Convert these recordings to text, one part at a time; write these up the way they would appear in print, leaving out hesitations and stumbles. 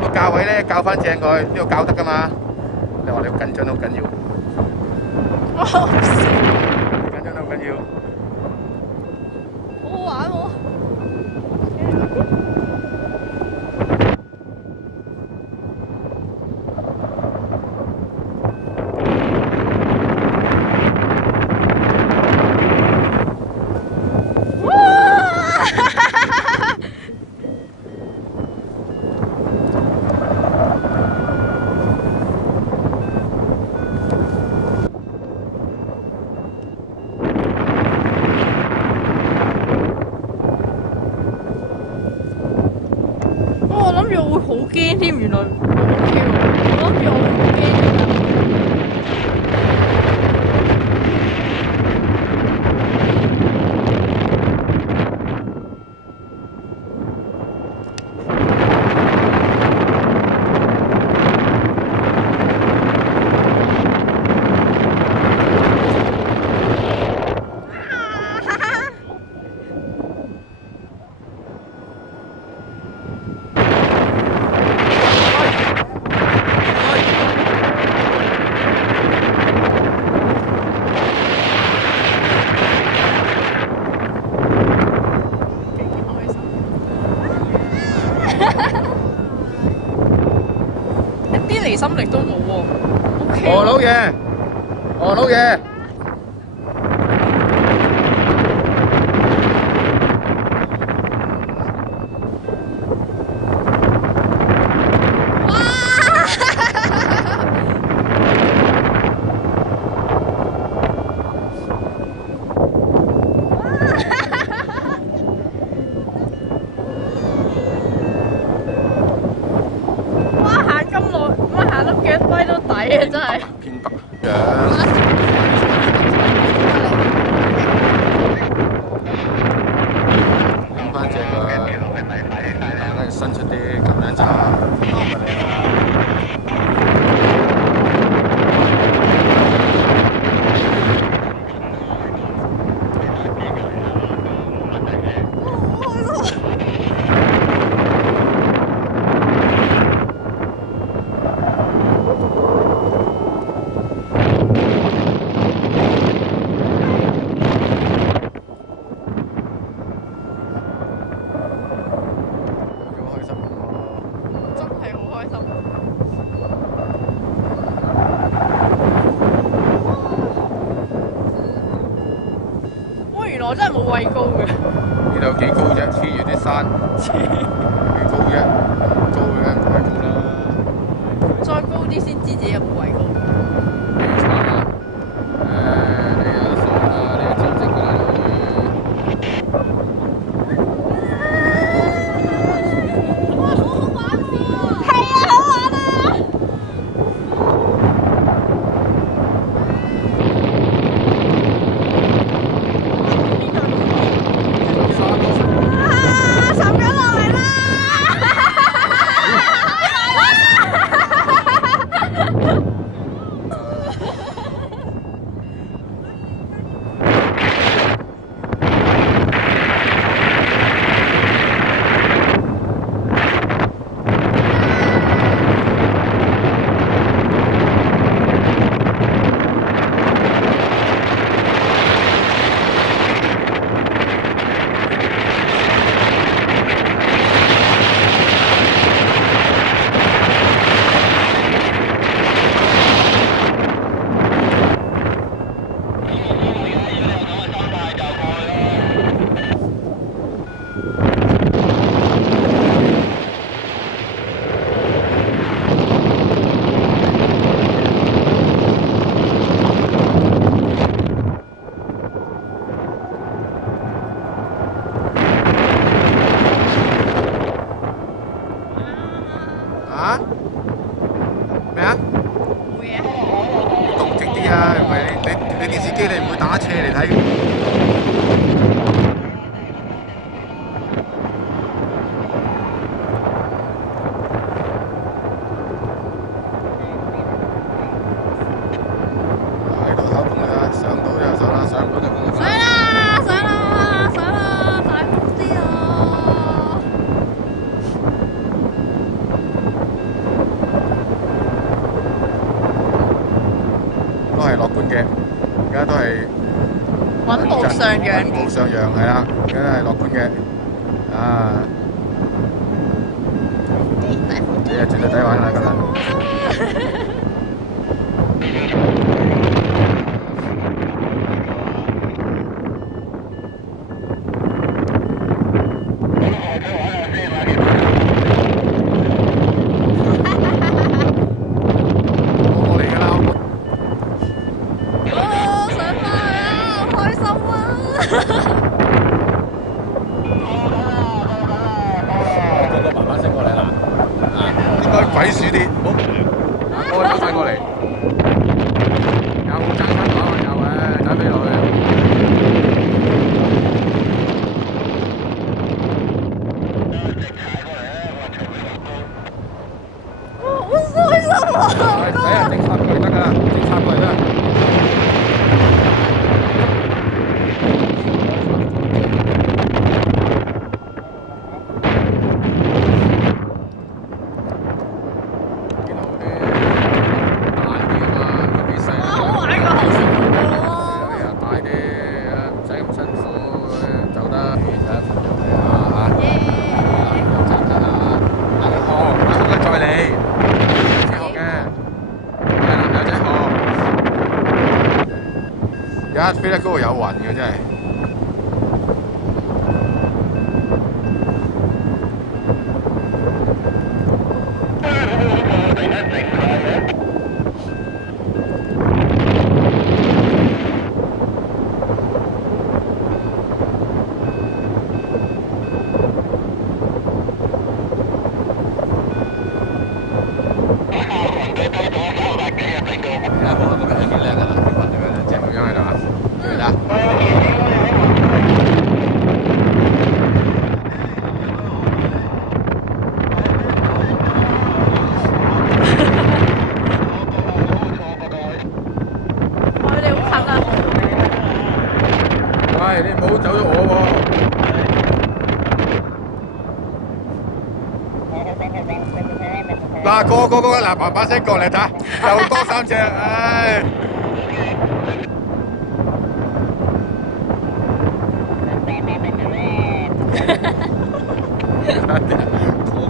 個價位咧校翻正佢，呢個校得噶嘛。你話你好緊張都好緊要，緊張都好緊要。好好玩喎！我諗住我會好驚添，原來我 OK 喎！我諗住我會好驚㗎。一啲離心力都冇喎，OK 喎。何老爺，何老爺。哇！行咁耐，哇！行到腳跛都抵啊，真係。偏北樣。整翻隻佢，跟住伸出啲橄欖渣。真係好開心。哇！原來我真係冇畏高嘅。呢度幾高啫？黐住啲山，幾高啫？高嘅唔係高啦。再高啲先知自己有冇畏高。你慘啊！你有得傻啦，你有正職㗎啦，哇！好好玩喎！係啊，好玩啊！啊！沉緊落嚟啦！啊？咩啊？冇嘢。動靜啲啊！唔係你電視機你唔會打斜嚟睇。喺度考風啊！上到就上啦，上唔到就冇辦法。上啦！上啦！上啦！大風啲啊！嘅，而家都係穩步上揚穩步上揚係啦，而家都係樂觀嘅。啊！你係絕對抵玩啦，今日。鬼鼠啲，好，開翻過嚟，有冇爭分講？有嘅，打飛落去。好開心啊！睇下直插過嚟得㗎啦，直插過嚟得。一飛得高有雲嘅真係。喂，你唔好走咗我喎！嗱，個嗱，叭叭聲過嚟睇，又多3隻，唉！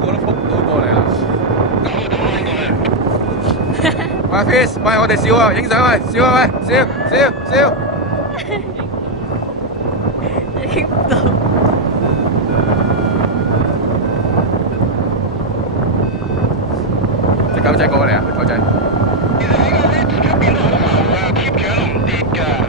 個都撲唔到過嚟啦！喂 ，Fish， 喂，我哋笑啊，影相啊，笑啊，喂，笑！影唔到。隻狗仔過嚟啊，狗仔。其實喺嗰啲出邊好流啊，貼住都唔跌㗎。